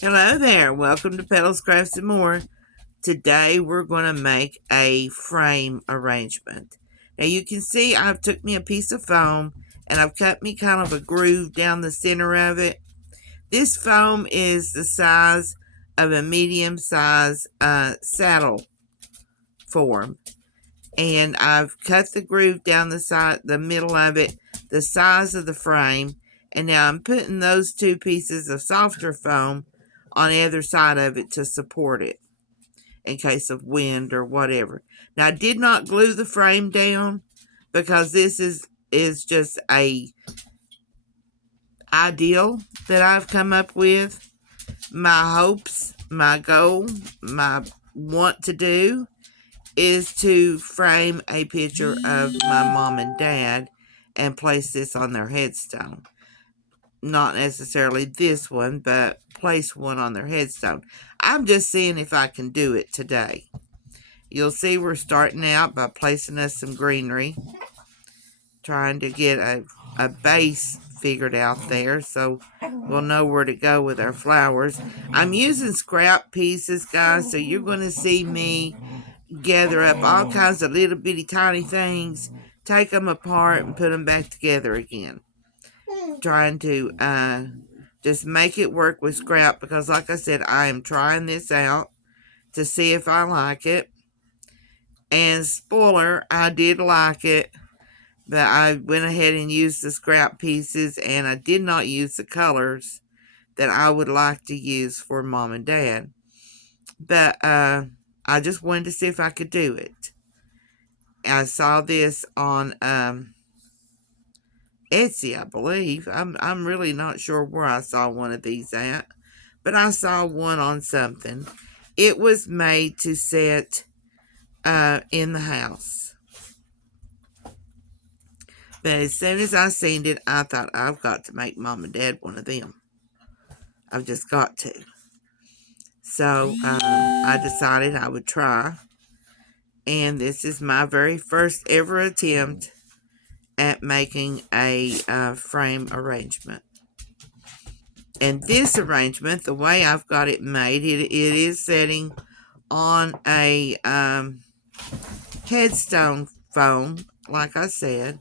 Hello there. Welcome to Petals, Crafts, and More. Today we're going to make a frame arrangement. Now you can see I've took me a piece of foam and I've cut me kind of a groove down the center of it. This foam is the size of a medium size saddle form. And I've cut the groove down the middle of it, the size of the frame. And now I'm putting those two pieces of softer foam on either side of it to support it in case of wind or whatever. Now I did not glue the frame down because this is just a ideal that I've come up with. My hopes, my goal, my want to do is to frame a picture of my mom and dad and place this on their headstone. Not necessarily this one, but place one on their headstone. I'm just seeing if I can do it today. You'll see we're starting out by placing us some greenery, trying to get a base figured out there so we'll know where to go with our flowers. I'm using scrap pieces, guys, so you're going to see me gather up all kinds of little bitty tiny things, take them apart and put them back together again. Trying to just make it work with scrap because like I said, I am trying this out to see if I like it. And spoiler, I did like it, but I went ahead and used the scrap pieces and I did not use the colors that I would like to use for mom and dad. But I just wanted to see if I could do it. I saw this on Etsy, I believe. I'm really not sure where I saw one of these at, but I saw one on something. It was made to sit in the house. But as soon as I seen it, I thought I've got to make mom and dad one of them. I've just got to. So I decided I would try. And this is my very first ever attempt at making a frame arrangement. And this arrangement, the way I've got it made, it is setting on a headstone foam, like I said.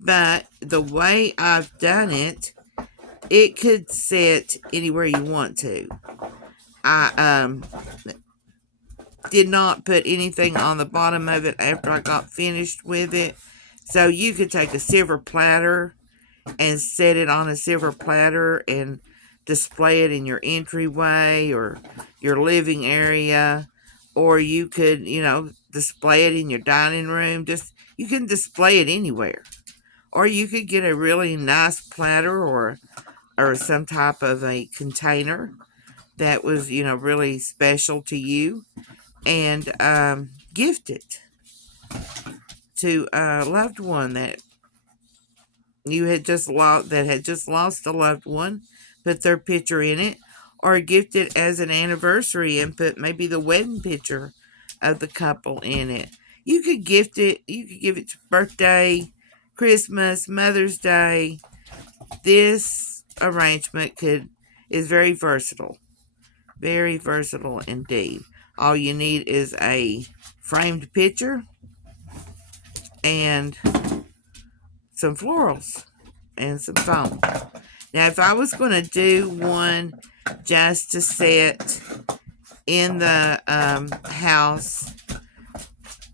But the way I've done it, it could sit anywhere you want to. I did not put anything on the bottom of it after I got finished with it. So you could take a silver platter and set it on a silver platter and display it in your entryway or your living area, or you could, display it in your dining room. Just you can display it anywhere. Or you could get a really nice platter or some type of a container that was, really special to you and gift it to a loved one that you had just lost a loved one, put their picture in it, or gift it as an anniversary and put maybe the wedding picture of the couple in it. You could gift it, you could give it to birthday, Christmas, Mother's Day. This arrangement is very versatile. Very versatile indeed. All you need is a framed picture and some florals and some foam. Now, if I was going to do one just to sit in the house,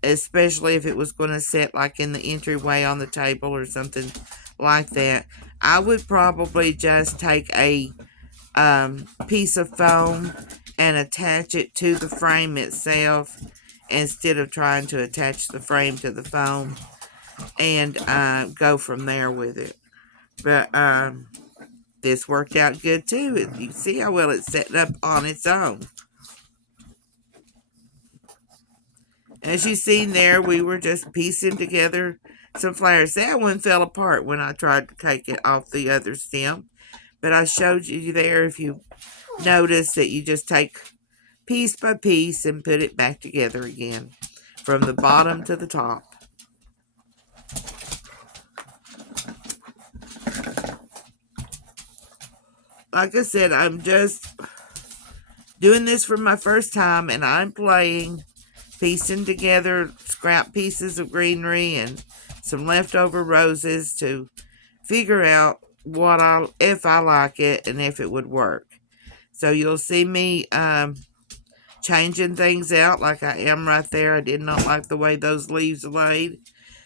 especially if it was going to sit like in the entryway on the table or something like that, I would probably just take a piece of foam and attach it to the frame itself instead of trying to attach the frame to the foam and go from there with it. But this worked out good too. You see how well it's set up on its own. As you seen there, we were just piecing together some flowers. That one fell apart when I tried to take it off the other stem. But I showed you there, if you notice, that you just take piece by piece and put it back together again from the bottom to the top. Like I said, I'm just doing this for my first time, and I'm playing, piecing together scrap pieces of greenery and some leftover roses to figure out if I like it and if it would work. So you'll see me changing things out like I am right there. I did not like the way those leaves laid,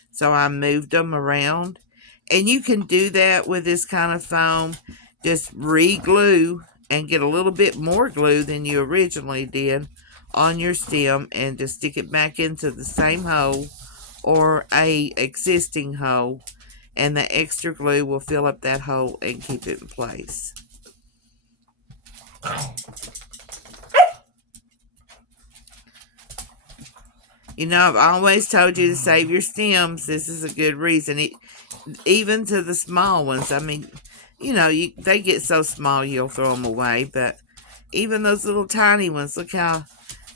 so I moved them around. And you can do that with this kind of foam. Just re-glue and get a little bit more glue than you originally did on your stem and just stick it back into the same hole or a existing hole, and the extra glue will fill up that hole and keep it in place. You know, I've always told you to save your stems. This is a good reason. Even to the small ones. I mean, you know, they get so small you'll throw them away. But even those little tiny ones, look how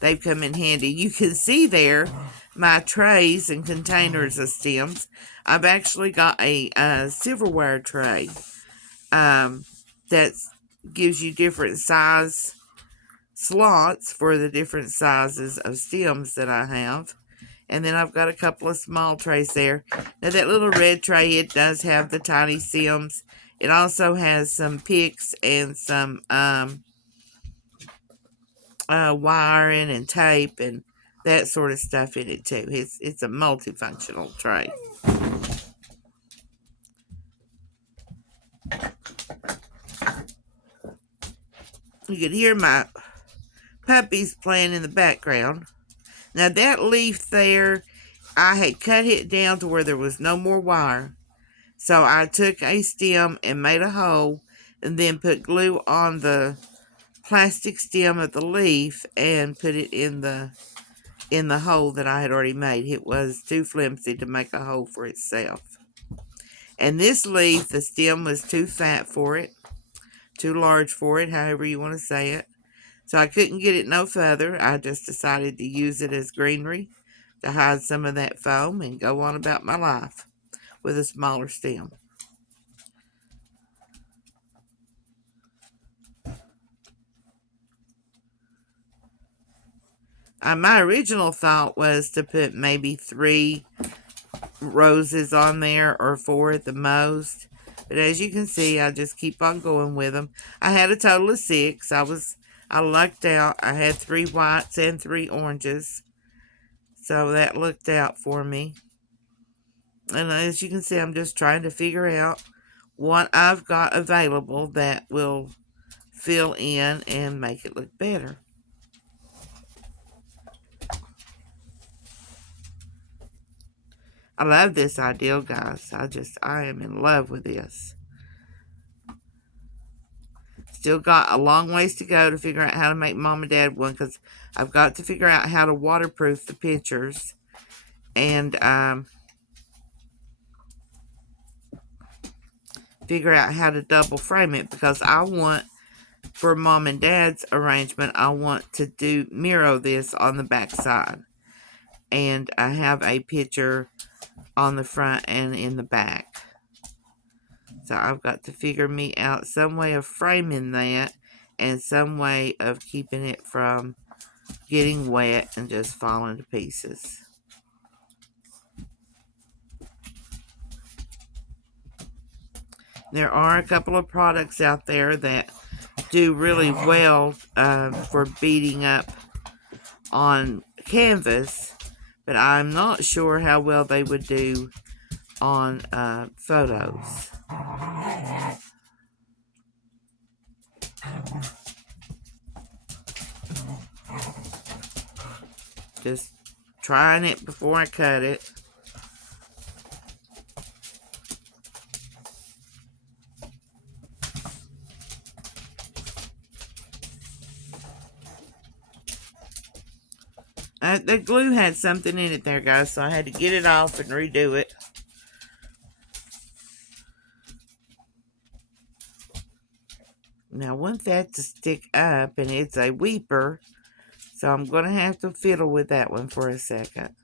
they've come in handy. You can see there my trays and containers of stems. I've actually got a silverware tray that gives you different size slots for the different sizes of stems that I have. And then I've got a couple of small trays there. Now that little red tray, it does have the tiny stems. It also has some picks and some wiring and tape and that sort of stuff in it too. It's a multifunctional tray. You can hear my puppies playing in the background. Now that leaf there, I had cut it down to where there was no more wire. So I took a stem and made a hole and then put glue on the plastic stem of the leaf and put it in the hole that I had already made. It was too flimsy to make a hole for itself. And this leaf, the stem was too fat for it, too large for it, however you want to say it. So I couldn't get it no further. I just decided to use it as greenery to hide some of that foam and go on about my life with a smaller stem. My original thought was to put maybe 3 roses on there or 4 at the most. But as you can see, I just keep on going with them. I had a total of 6. I lucked out. I had 3 whites and 3 oranges. So that looked out for me. And as you can see, I'm just trying to figure out what I've got available that will fill in and make it look better. I love this idea, guys. I am in love with this. Still got a long ways to go to figure out how to make Mom and Dad one, because I've got to figure out how to waterproof the pictures and figure out how to double frame it, because I want, for Mom and Dad's arrangement, I want to mirror this on the back side. And I have a picture on the front and in the back. So I've got to figure me out some way of framing that and some way of keeping it from getting wet and just falling to pieces. There are a couple of products out there that do really well for beading up on canvas, but I'm not sure how well they would do on photos. Just trying it before I cut it. The glue had something in it there, guys, so I had to get it off and redo it. Now, I want that to stick up, and it's a weeper, so I'm going to have to fiddle with that one for a second.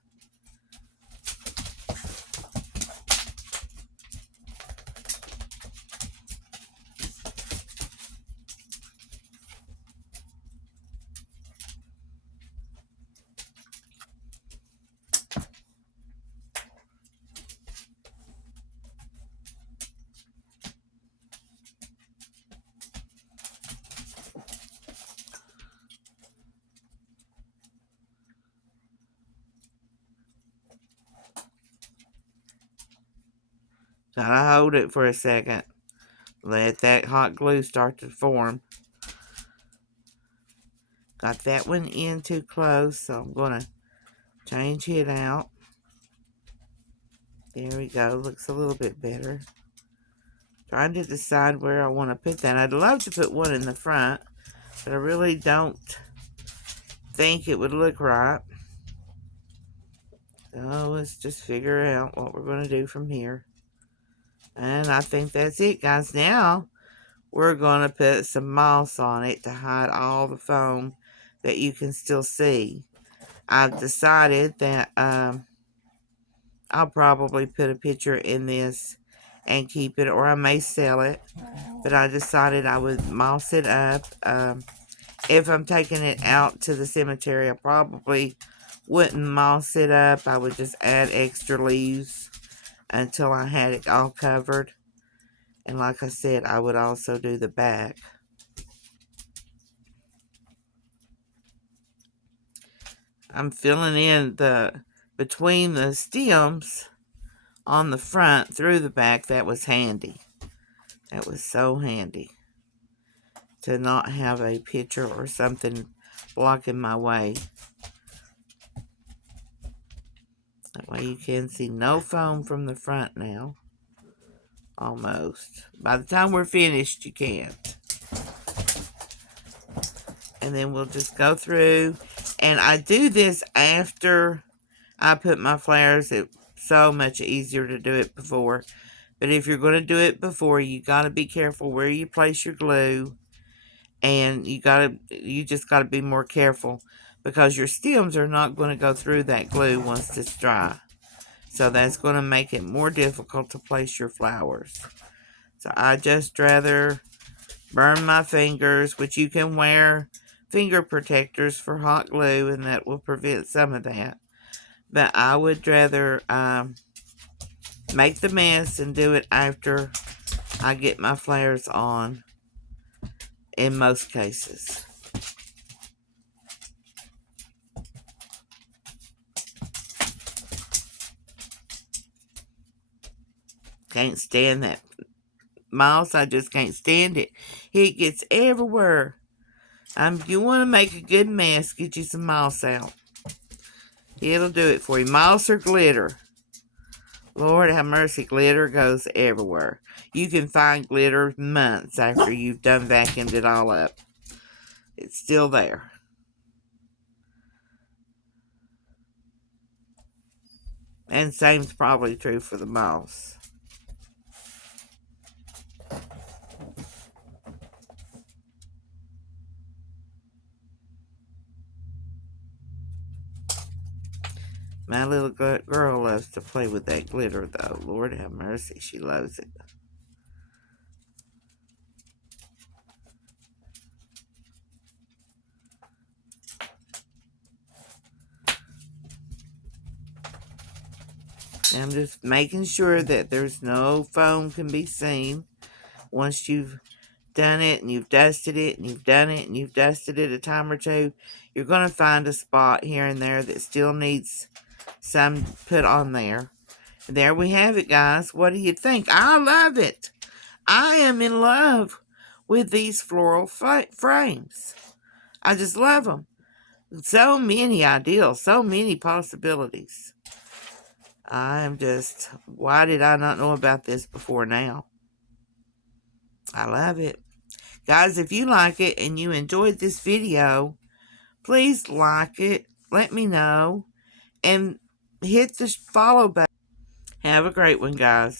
Gotta hold it for a second. Let that hot glue start to form. Got that one in too close, so I'm going to change it out. There we go. Looks a little bit better. Trying to decide where I want to put that. I'd love to put one in the front, but I really don't think it would look right. So let's just figure out what we're going to do from here. And I think that's it, guys. Now we're going to put some moss on it to hide all the foam that you can still see. I've decided that I'll probably put a picture in this and keep it, or I may sell it. But I decided I would moss it up. If I'm taking it out to the cemetery, I probably wouldn't moss it up. I would just add extra leaves until I had it all covered. And like I said, I would also do the back. I'm filling in between the stems on the front through the back. That was handy. That was so handy to not have a picture or something blocking my way. That way you can see no foam from the front now. Almost. By the time we're finished, you can't. And then we'll just go through. And I do this after I put my flowers. It's so much easier to do it before. But if you're going to do it before, you got to be careful where you place your glue. And you just got to be more careful, because your stems are not going to go through that glue once it's dry. So that's going to make it more difficult to place your flowers. So I just rather burn my fingers, which you can wear finger protectors for hot glue, and that will prevent some of that. But I would rather make the mess and do it after I get my flowers on, in most cases. Can't stand that moss. I just can't stand it. It gets everywhere. If you want to make a good mess, get you some moss out. It'll do it for you. Moss or glitter. Lord have mercy, glitter goes everywhere. You can find glitter months after you've done vacuumed it all up. It's still there. And same's probably true for the moss. My little girl loves to play with that glitter, though. Lord have mercy, she loves it. I'm just making sure that there's no foam can be seen. Once you've done it and you've dusted it and you've done it and you've dusted it a time or two, you're going to find a spot here and there that still needs some put on there. And there we have it, guys. What do you think? I love it. I am in love with these floral frames. I just love them. So many ideals, so many possibilities. I'm just, why did I not know about this before now? I love it. Guys, if you like it and you enjoyed this video, please like it, let me know, and hit the follow button. Have a great one, guys.